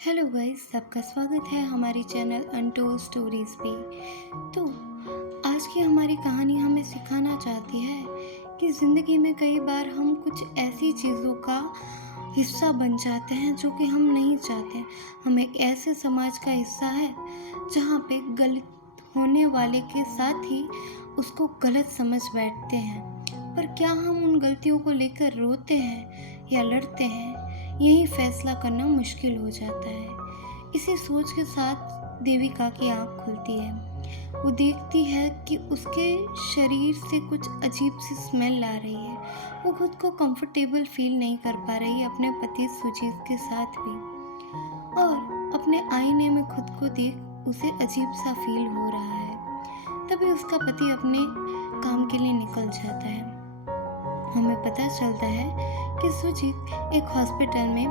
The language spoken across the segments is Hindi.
हेलो गाइस, सबका स्वागत है हमारी चैनल अनटोल्ड स्टोरीज पे। तो आज की हमारी कहानी हमें सिखाना चाहती है कि ज़िंदगी में कई बार हम कुछ ऐसी चीज़ों का हिस्सा बन जाते हैं जो कि हम नहीं चाहते। हम एक ऐसे समाज का हिस्सा है जहाँ पे गलत होने वाले के साथ ही उसको गलत समझ बैठते हैं। पर क्या हम उन गलतियों को लेकर रोते हैं या लड़ते हैं, यही फैसला करना मुश्किल हो जाता है। इसी सोच के साथ देविका की आँख खुलती है। वो देखती है कि उसके शरीर से कुछ अजीब सी स्मेल आ रही है। वो खुद को कंफर्टेबल फील नहीं कर पा रही अपने पति सुजीत के साथ भी, और अपने आईने में खुद को देख उसे अजीब सा फील हो रहा है। तभी उसका पति अपने काम के लिए निकल जाता है। हमें पता चलता है कि सुजीत एक हॉस्पिटल में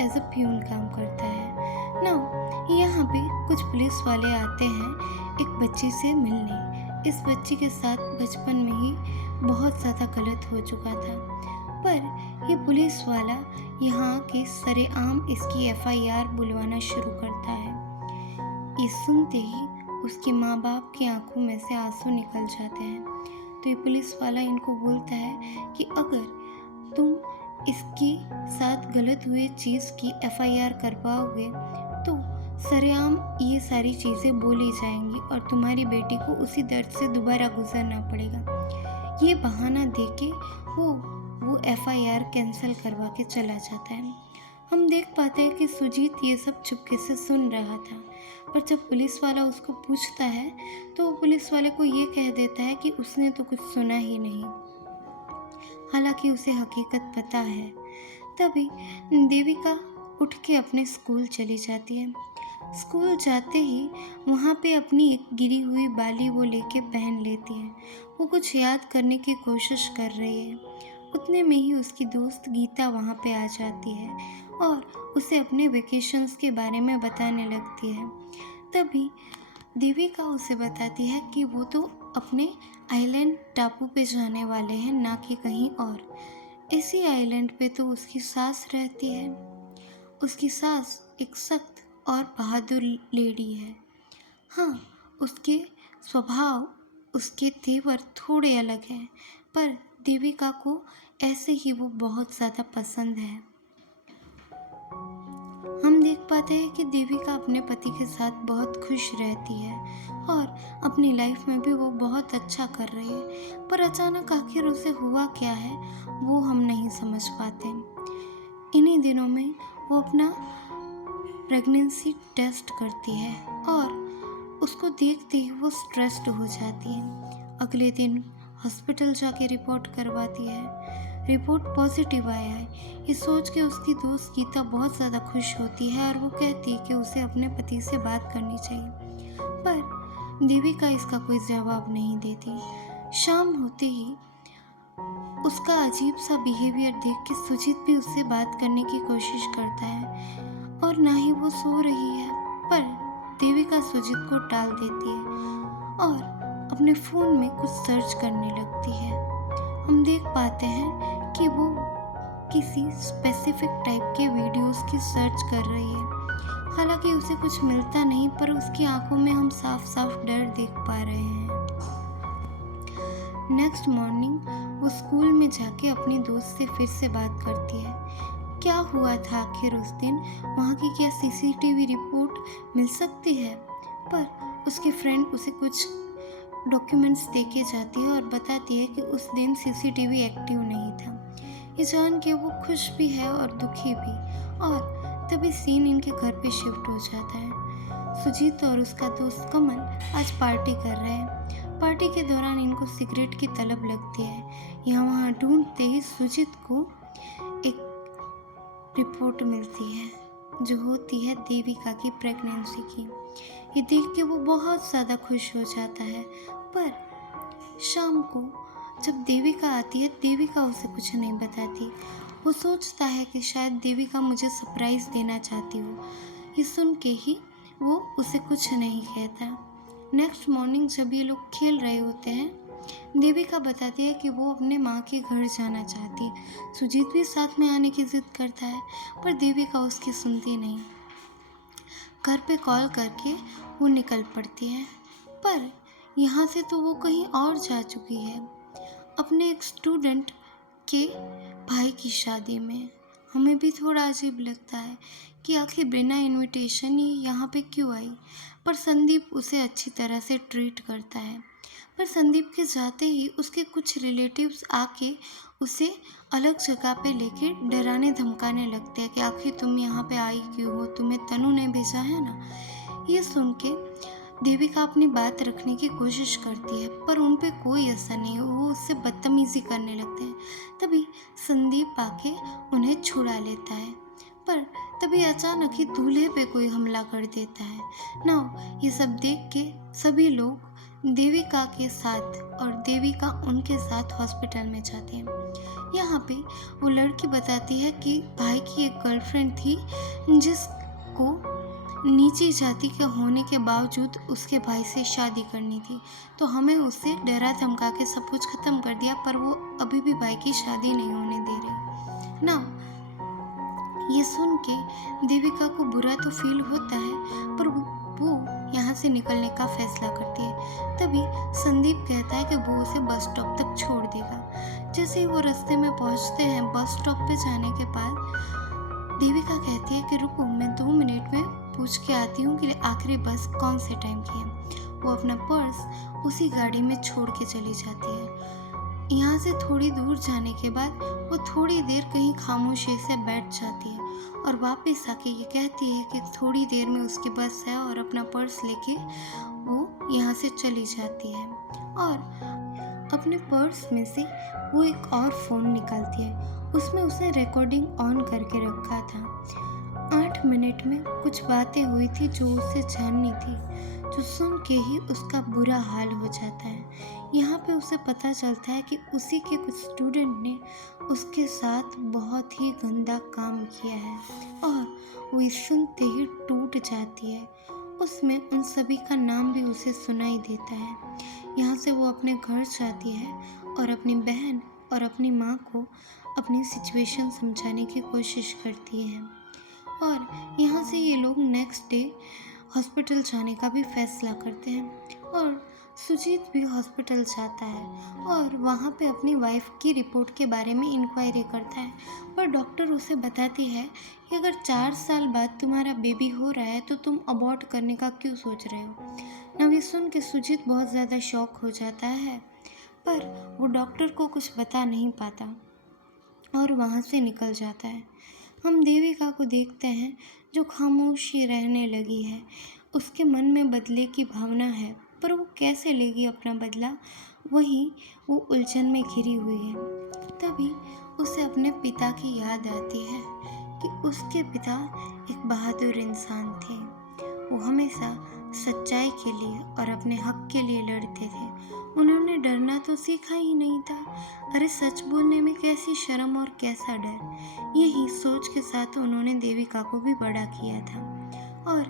एज अ प्यून काम करता है। नाउ यहाँ पे कुछ पुलिस वाले आते हैं एक बच्ची से मिलने। इस बच्ची के साथ बचपन में ही बहुत ज़्यादा गलत हो चुका था, पर ये पुलिस वाला यहाँ के सरेआम इसकी एफआईआर बुलवाना शुरू करता है। ये सुनते ही उसके माँ बाप की आंखों में से आंसू निकल जाते हैं। तो ये पुलिस वाला इनको बोलता है कि अगर तुम इसके साथ गलत हुए चीज़ की एफआईआर कर पाओगे तो सरेआम ये सारी चीज़ें बोली जाएंगी और तुम्हारी बेटी को उसी दर्द से दोबारा गुजरना पड़ेगा। ये बहाना देके वो एफआईआर कैंसिल करवा के चला जाता है। हम देख पाते हैं कि सुजीत ये सब चुपके से सुन रहा था, पर जब पुलिस वाला उसको पूछता है तो वो पुलिस वाले को ये कह देता है कि उसने तो कुछ सुना ही नहीं, हालांकि उसे हकीकत पता है। तभी देविका उठ के अपने स्कूल चली जाती है। स्कूल जाते ही वहाँ पे अपनी एक गिरी हुई बाली वो लेके पहन लेती है। वो कुछ याद करने की कोशिश कर रही है। उतने में ही उसकी दोस्त गीता वहाँ पे आ जाती है और उसे अपने वेकेशंस के बारे में बताने लगती है। तभी देविका उसे बताती है कि वो तो अपने आइलैंड टापू पे जाने वाले हैं, ना कि कहीं और। इसी आइलैंड पे तो उसकी सास रहती है। उसकी सास एक सख्त और बहादुर लेडी है। हाँ, उसके स्वभाव, उसके तेवर थोड़े अलग हैं, पर देविका को ऐसे ही वो बहुत ज़्यादा पसंद है। हम देख पाते हैं कि देविका अपने पति के साथ बहुत खुश रहती है और अपनी लाइफ में भी वो बहुत अच्छा कर रही है। पर अचानक आखिर उसे हुआ क्या है वो हम नहीं समझ पाते। इन्हीं दिनों में वो अपना प्रेगनेंसी टेस्ट करती है और उसको देखते ही वो स्ट्रेस्ड हो जाती है। अगले दिन हॉस्पिटल जाके रिपोर्ट करवाती है। रिपोर्ट पॉजिटिव आया है। ये सोच के उसकी दोस्त गीता बहुत ज़्यादा खुश होती है और वो कहती है कि उसे अपने पति से बात करनी चाहिए, पर देविका इसका कोई जवाब नहीं देती। शाम होते ही उसका अजीब सा बिहेवियर देख के सुजीत भी उससे बात करने की कोशिश करता है, और ना ही वो सो रही है, पर देविका सुजीत को टाल देती है और अपने फ़ोन में कुछ सर्च करने लगती है। हम देख पाते हैं कि वो किसी स्पेसिफिक टाइप के वीडियोस की सर्च कर रही है। हालांकि उसे कुछ मिलता नहीं, पर उसकी आंखों में हम साफ साफ डर देख पा रहे हैं। नेक्स्ट मॉर्निंग वो स्कूल में जाके अपनी दोस्त से फिर से बात करती है। क्या हुआ था आखिर उस दिन, वहाँ की क्या सीसीटीवी रिपोर्ट मिल सकती है? पर उसकी फ्रेंड उसे कुछ डॉक्यूमेंट्स देके जाती है और बताती है कि उस दिन सीसीटीवी एक्टिव नहीं था। ये जान के वो खुश भी है और दुखी भी, और तभी सीन इनके घर पे शिफ्ट हो जाता है। सुजीत और उसका दोस्त कमल आज पार्टी कर रहे हैं। पार्टी के दौरान इनको सिगरेट की तलब लगती है। यहाँ वहाँ ढूंढते ही सुजीत को एक रिपोर्ट मिलती है जो होती है देविका की प्रेगनेंसी की। ये देख के वो बहुत ज़्यादा खुश हो जाता है, पर शाम को जब देविका आती है, देविका उसे कुछ नहीं बताती। वो सोचता है कि शायद देविका मुझे सरप्राइज़ देना चाहती हो। ये सुन के ही वो उसे कुछ नहीं कहता। नेक्स्ट मॉर्निंग जब ये लोग खेल रहे होते हैं, देविका बताती है कि वो अपने माँ के घर जाना चाहती है। सुजीत भी साथ में आने की जिद करता है, पर देविका उसकी सुनती नहीं। घर पे कॉल करके वो निकल पड़ती है। पर यहाँ से तो वो कहीं और जा चुकी है, अपने एक स्टूडेंट के भाई की शादी में। हमें भी थोड़ा अजीब लगता है कि आखिर बिना इनविटेशन ही यहाँ पे क्यों आई। पर संदीप उसे अच्छी तरह से ट्रीट करता है। पर संदीप के जाते ही उसके कुछ रिलेटिव्स आके उसे अलग जगह पे लेके डराने धमकाने लगते हैं कि आखिर तुम यहाँ पे आई क्यों हो, तुम्हें तनु ने भेजा है ना। ये सुन के देविका अपनी बात रखने की कोशिश करती है, पर उन पे कोई असर नहीं, वो उससे बदतमीजी करने लगते हैं। तभी संदीप आके उन्हें छुड़ा लेता है। पर तभी अचानक ही दूल्हे पे कोई हमला कर देता है ना। ये सब देख के सभी लोग देविका के साथ और देविका उनके साथ हॉस्पिटल में जाते हैं। यहाँ पे वो लड़की बताती है कि भाई की एक गर्लफ्रेंड थी जिसको नीची जाति के होने के बावजूद उसके भाई से शादी करनी थी, तो हमें उससे डरा धमका के सब कुछ ख़त्म कर दिया, पर वो अभी भी भाई की शादी नहीं होने दे रही ना। ये सुन के देविका को बुरा तो फील होता है, पर वो यहाँ से निकलने का फैसला करती है। तभी संदीप कहता है कि वो उसे बस स्टॉप तक छोड़ देगा। जैसे ही वो रास्ते में पहुँचते हैं, बस स्टॉप पे जाने के बाद देविका कहती है कि रुको, मैं 2 मिनट में पूछ के आती हूँ कि आखिरी बस कौन से टाइम की है। वो अपना पर्स उसी गाड़ी में छोड़ के चली जाती है। यहाँ से थोड़ी दूर जाने के बाद वो थोड़ी देर कहीं खामोशी से बैठ जाती है और वापस आके ये कहती है कि थोड़ी देर में उसकी बस है, और अपना पर्स लेके वो यहाँ से चली जाती है। और अपने पर्स में से वो एक और फ़ोन निकालती है। उसमें उसने रिकॉर्डिंग ऑन करके रखा था। 8 मिनट में कुछ बातें हुई थी जो उसे जाननी थी, जो सुन के ही उसका बुरा हाल हो जाता है। यहाँ पे उसे पता चलता है कि उसी के कुछ स्टूडेंट ने उसके साथ बहुत ही गंदा काम किया है, और वो इस सुनते ही टूट जाती है। उसमें उन सभी का नाम भी उसे सुनाई देता है। यहाँ से वो अपने घर जाती है और अपनी बहन और अपनी माँ को अपनी सिचुएशन समझाने की कोशिश करती है। और यहाँ से ये लोग नेक्स्ट डे हॉस्पिटल जाने का भी फैसला करते हैं, और सुजीत भी हॉस्पिटल जाता है और वहाँ पे अपनी वाइफ की रिपोर्ट के बारे में इंक्वायरी करता है। पर डॉक्टर उसे बताती है कि अगर 4 साल बाद तुम्हारा बेबी हो रहा है तो तुम अबॉर्ट करने का क्यों सोच रहे हो। ना ये सुन के सुजीत बहुत ज़्यादा शॉक हो जाता है, पर वो डॉक्टर को कुछ बता नहीं पाता और वहाँ से निकल जाता है। हम देविका को देखते हैं जो खामोशी रहने लगी है। उसके मन में बदले की भावना है, पर वो कैसे लेगी अपना बदला, वहीं वो उलझन में घिरी हुई है। तभी उसे अपने पिता की याद आती है कि उसके पिता एक बहादुर इंसान थे। वो हमेशा सच्चाई के लिए और अपने हक के लिए लड़ते थे। उन्होंने डरना तो सीखा ही नहीं था। अरे सच बोलने में कैसी शर्म और कैसा डर। यही सोच के साथ उन्होंने देविका को भी बड़ा किया था। और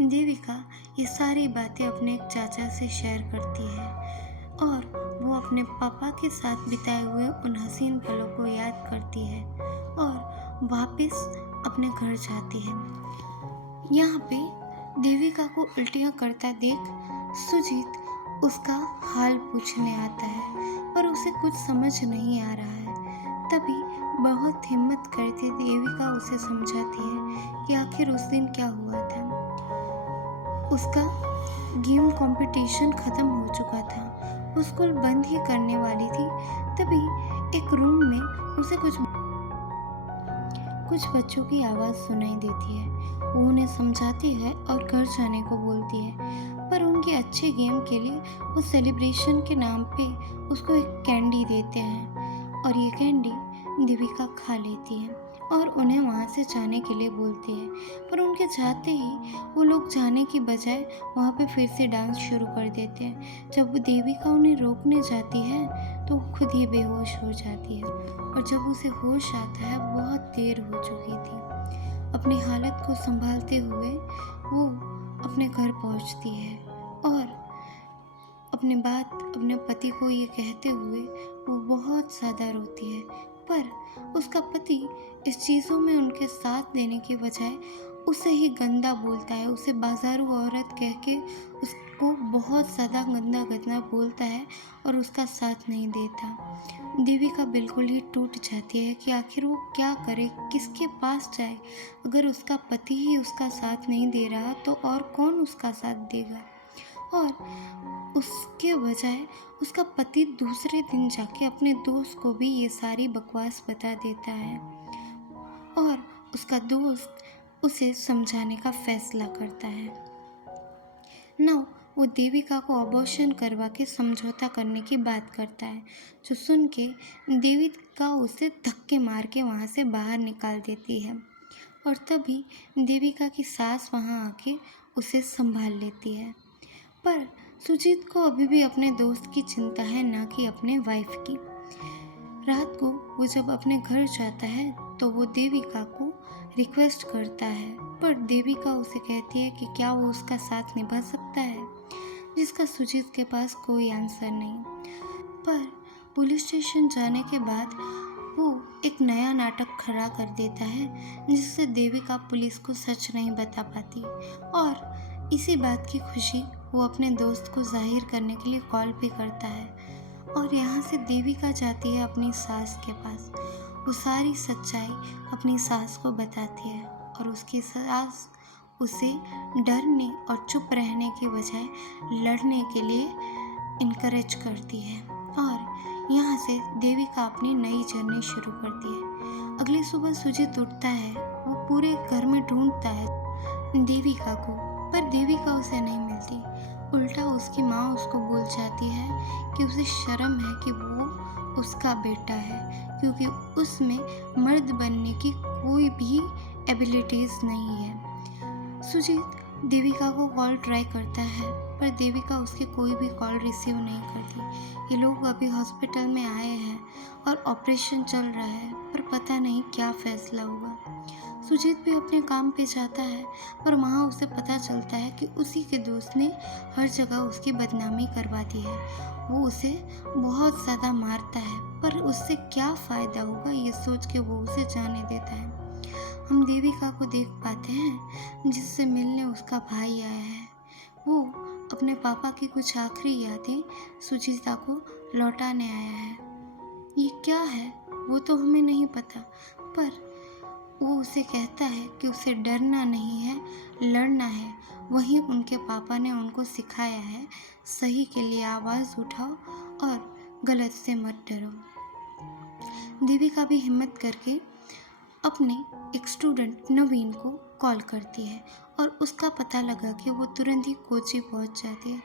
देविका ये सारी बातें अपने एक चाचा से शेयर करती है, और वो अपने पापा के साथ बिताए हुए उन हसीन पलों को याद करती है और वापस अपने घर जाती है। यहाँ पे देविका को उल्टियाँ करता देख सुजीत उसका हाल पूछने आता है, पर उसे कुछ समझ नहीं आ रहा है। तभी बहुत हिम्मत करके देविका उसे समझाती है कि आखिर उस दिन क्या हुआ था। उसका गेम कंपटीशन ख़त्म हो चुका था, वो स्कूल बंद ही करने वाली थी। तभी एक रूम में उसे कुछ बच्चों की आवाज़ सुनाई देती है। वो उन्हें समझाती है और घर जाने को बोलती है, पर उनके अच्छे गेम के लिए वो सेलिब्रेशन के नाम पे उसको एक कैंडी देते हैं, और ये कैंडी देविका खा लेती है और उन्हें वहाँ से जाने के लिए बोलती है। पर उनके जाते ही वो लोग जाने की बजाय वहाँ पे फिर से डांस शुरू कर देते हैं। जब वो देविका उन्हें रोकने जाती है तो वो खुद ही बेहोश हो जाती है, और जब उसे होश आता है बहुत देर हो चुकी थी। अपनी हालत को संभालते हुए वो अपने घर पहुंचती है और अपने पति को ये कहते हुए वो बहुत ज़्यादा रोती है। पर उसका पति इस चीज़ों में उनके साथ देने के बजाय उसे ही गंदा बोलता है, उसे बाजारू औरत कह के उसको बहुत ज़्यादा गंदा गंदा बोलता है और उसका साथ नहीं देता। देविका बिल्कुल ही टूट जाती है कि आखिर वो क्या करे, किसके पास जाए। अगर उसका पति ही उसका साथ नहीं दे रहा तो और कौन उसका साथ देगा। और उसके बजाय उसका पति दूसरे दिन जाके अपने दोस्त को भी ये सारी बकवास बता देता है और उसका दोस्त उसे समझाने का फैसला करता है। नाउ वो देविका को अबॉर्शन करवा के समझौता करने की बात करता है, जो सुन के देविका उसे धक्के मार के वहाँ से बाहर निकाल देती है। और तभी देविका की सास वहाँ आके उसे संभाल लेती है। पर सुजीत को अभी भी अपने दोस्त की चिंता है, ना कि अपने वाइफ की। रात को वो जब अपने घर जाता है तो वो देविका को रिक्वेस्ट करता है, पर देविका उसे कहती है कि क्या वो उसका साथ निभा सकता है, जिसका सुजीत के पास कोई आंसर नहीं। पर पुलिस स्टेशन जाने के बाद वो एक नया नाटक खड़ा कर देता है, जिससे देविका पुलिस को सच नहीं बता पाती और इसी बात की खुशी वो अपने दोस्त को जाहिर करने के लिए कॉल भी करता है। और यहाँ से देविका जाती है अपनी सास के पास। वो सारी सच्चाई अपनी सास को बताती है और उसकी सास उसे डरने और चुप रहने के बजाय लड़ने के लिए इनकरेज करती है। और यहाँ से देविका अपनी नई जर्नी शुरू करती है। अगली सुबह सुजीत उठता है, वो पूरे घर में ढूंढता है देविका को, पर देविका उसे नहीं मिलती। उल्टा उसकी माँ उसको बोल जाती है कि उसे शर्म है कि वो उसका बेटा है, क्योंकि उसमें मर्द बनने की कोई भी एबिलिटीज़ नहीं है। सुजीत देविका को कॉल ट्राई करता है, पर देविका उसकी कोई भी कॉल रिसीव नहीं करती। ये लोग अभी हॉस्पिटल में आए हैं और ऑपरेशन चल रहा है, पर पता नहीं क्या फैसला होगा। सुजीत भी अपने काम पे जाता है, पर वहाँ उसे पता चलता है कि उसी के दोस्त ने हर जगह उसकी बदनामी करवा दी है। वो उसे बहुत ज़्यादा मारता है, पर उससे क्या फ़ायदा होगा ये सोच के वो उसे जाने देता है। हम देविका को देख पाते हैं, जिससे मिलने उसका भाई आया है। वो अपने पापा की कुछ आखिरी यादें सुजीता को लौटाने आया है। ये क्या है वो तो हमें नहीं पता, पर वो उसे कहता है कि उसे डरना नहीं है, लड़ना है। वहीं उनके पापा ने उनको सिखाया है, सही के लिए आवाज़ उठाओ और गलत से मत डरो। देविका भी हिम्मत करके अपने एक स्टूडेंट नवीन को कॉल करती है और उसका पता लगा कि वो तुरंत ही कोची पहुंच जाती है।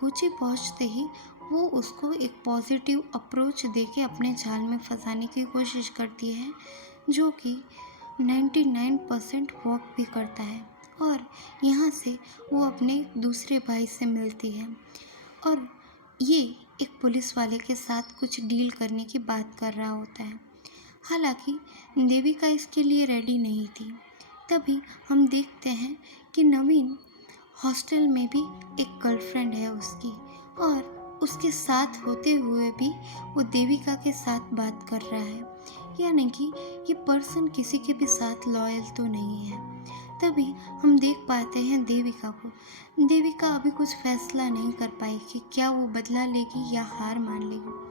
कोची पहुंचते ही वो उसको एक पॉजिटिव अप्रोच देके अपने जाल में फंसाने की कोशिश करती है, जो कि 99% वर्क भी करता है। और यहाँ से वो अपने दूसरे भाई से मिलती है और ये एक पुलिस वाले के साथ कुछ डील करने की बात कर रहा होता है। हालांकि देविका इसके लिए रेडी नहीं थी। तभी हम देखते हैं कि नवीन हॉस्टल में भी एक गर्लफ्रेंड है उसकी, और उसके साथ होते हुए भी वो देविका के साथ बात कर रहा है, यानी कि ये पर्सन किसी के भी साथ लॉयल तो नहीं है। तभी हम देख पाते हैं देविका को। देविका अभी कुछ फैसला नहीं कर पाई कि क्या वो बदला लेगी या हार मान लेगी।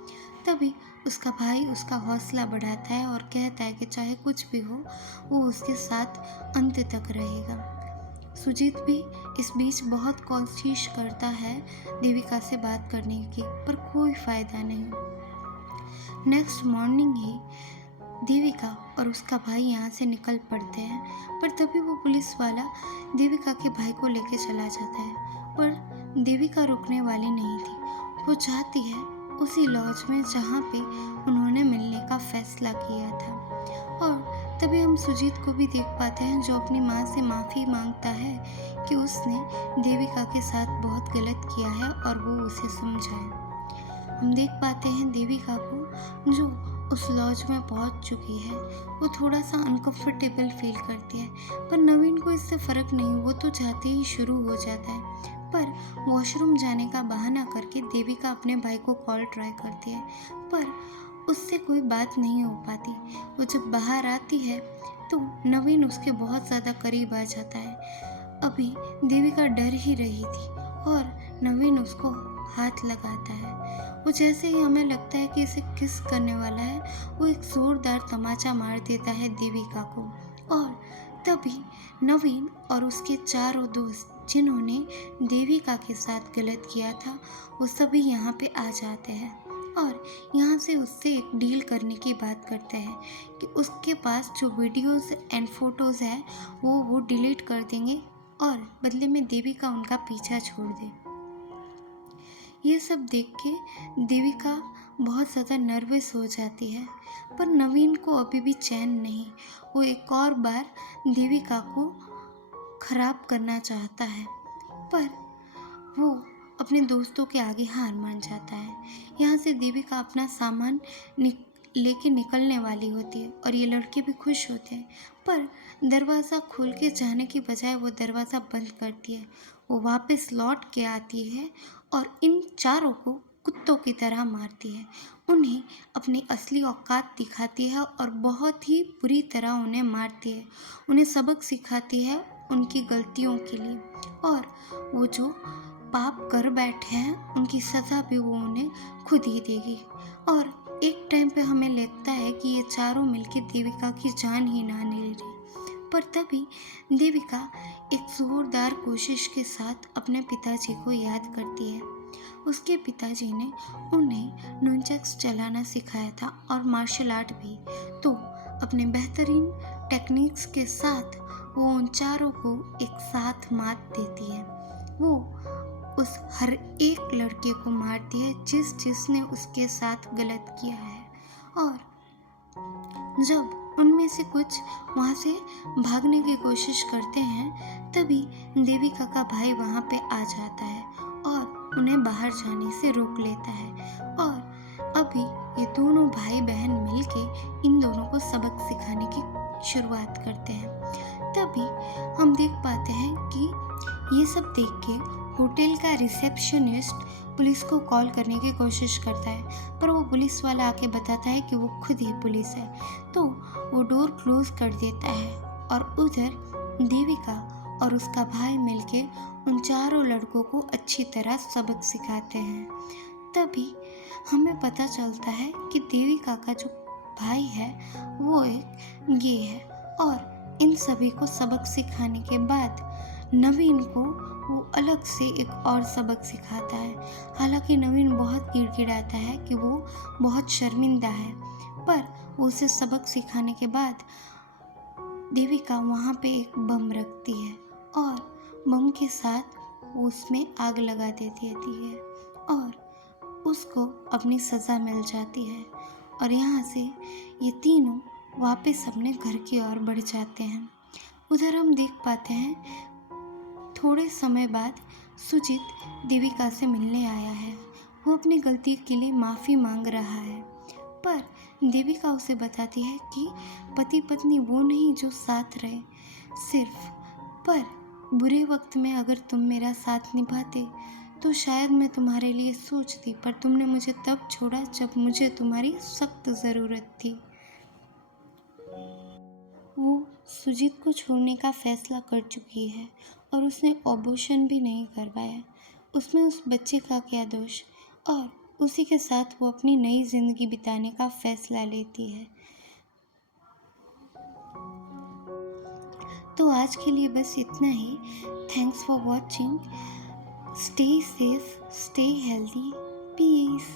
तभी उसका भाई उसका हौसला बढ़ाता है और कहता है कि चाहे कुछ भी हो, वो उसके साथ अंत तक रहेगा। सुजीत भी इस बीच बहुत कोशिश करता है देविका से बात करने की, पर कोई फ़ायदा नहीं। नेक्स्ट मॉर्निंग ही देविका और उसका भाई यहाँ से निकल पड़ते हैं, पर तभी वो पुलिस वाला देविका के भाई को लेके चला जाता है, पर देविका रुकने वाली नहीं थी। वो जाती है उसी लॉज में जहाँ पे उन्होंने मिलने का फैसला किया था। और तभी हम सुजीत को भी देख पाते हैं, जो अपनी माँ से माफ़ी मांगता है कि उसने देविका के साथ बहुत गलत किया है और वो उसे समझाए। हम देख पाते हैं देविका को, जो उस लॉज में पहुंच चुकी है। वो थोड़ा सा अनकंफर्टेबल फील करती है, पर नवीन को इससे फ़र्क नहीं, वो तो जाते ही शुरू हो जाता है। पर वॉशरूम जाने का बहाना करके देविका अपने भाई को कॉल ट्राई करती है, पर उससे कोई बात नहीं हो पाती। वो जब बाहर आती है तो नवीन उसके बहुत ज़्यादा करीब आ जाता है। अभी देविका डर ही रही थी और नवीन उसको हाथ लगाता है। वो जैसे ही हमें लगता है कि इसे किस करने वाला है, वो एक जोरदार तमाचा मार देता है देविका को। और तभी नवीन और उसके चारों दोस्त जिन्होंने देविका के साथ गलत किया था, वो सभी यहाँ पे आ जाते हैं और यहाँ से उससे एक डील करने की बात करते हैं कि उसके पास जो वीडियोस एंड फोटोज़ है वो डिलीट कर देंगे और बदले में देविका उनका पीछा छोड़ दे। ये सब देख के देविका बहुत ज़्यादा नर्वस हो जाती है, पर नवीन को अभी भी चैन नहीं। वो एक और बार देविका को खराब करना चाहता है, पर वो अपने दोस्तों के आगे हार मान जाता है। यहाँ से देविका अपना सामान लेके निकलने वाली होती है और ये लड़के भी खुश होते हैं, पर दरवाज़ा खोल के जाने की बजाय वो दरवाज़ा बंद करती है। वो वापस लौट के आती है और इन चारों को कुत्तों की तरह मारती है। उन्हें अपनी असली औकात दिखाती है और बहुत ही बुरी तरह उन्हें मारती है। उन्हें सबक सिखाती है उनकी गलतियों के लिए, और वो जो पाप कर बैठे हैं उनकी सज़ा भी वो उन्हें खुद ही देगी। और एक टाइम पे हमें लगता है कि ये चारों मिलकर देविका की जान ही ना ले रही, पर तभी देविका एक जोरदार कोशिश के साथ अपने पिताजी को याद करती है। उसके पिताजी ने उन्हें नूनचक्स चलाना सिखाया था और मार्शल आर्ट भी। तो अपने बेहतरीन टेक्निक्स के साथ वो उन चारों को एक साथ मात देती है। वो उस हर एक लड़के को मारती है जिसने उसके साथ गलत किया है। और जब उनमें से कुछ वहाँ से भागने की कोशिश करते हैं, तभी देविका का भाई वहाँ पे आ जाता है और उन्हें बाहर जाने से रोक लेता है। और अभी ये दोनों भाई बहन मिलके इन दोनों को सबक सिखाने की शुरुआत करते हैं। तभी हम देख पाते हैं कि ये सब देख के होटल का रिसेप्शनिस्ट पुलिस को कॉल करने की कोशिश करता है, पर वो पुलिस वाला आके बताता है कि वो खुद ही पुलिस है। तो वो डोर क्लोज कर देता है और उधर देविका और उसका भाई मिलके उन चारों लड़कों को अच्छी तरह सबक सिखाते हैं। तभी हमें पता चलता है कि देविका का जो भाई है वो एक गे है, और इन सभी को सबक सिखाने के बाद नवीन को वो अलग से एक और सबक सिखाता है। हालांकि नवीन बहुत गिड़गिड़ाता है कि वो बहुत शर्मिंदा है, पर वो उसे सबक सिखाने के बाद देविका वहाँ पे एक बम रखती है और बम के साथ वो उसमें आग लगा देती है और उसको अपनी सज़ा मिल जाती है। और यहाँ से ये तीनों वापस अपने घर की ओर बढ़ जाते हैं। उधर हम देख पाते हैं थोड़े समय बाद सुजीत देविका से मिलने आया है। वो अपनी गलती के लिए माफ़ी मांग रहा है, पर देविका उसे बताती है कि पति पत्नी वो नहीं जो साथ रहे सिर्फ, पर बुरे वक्त में अगर तुम मेरा साथ निभाते तो शायद मैं तुम्हारे लिए सोचती, पर तुमने मुझे तब छोड़ा जब मुझे तुम्हारी सख्त ज़रूरत थी। वो सुजीत को छोड़ने का फैसला कर चुकी है और उसने अबॉर्शन भी नहीं करवाया। उसमें उस बच्चे का क्या दोष, और उसी के साथ वो अपनी नई ज़िंदगी बिताने का फैसला लेती है। तो आज के लिए बस इतना ही। Thanks for watching. Stay safe, stay healthy, piece.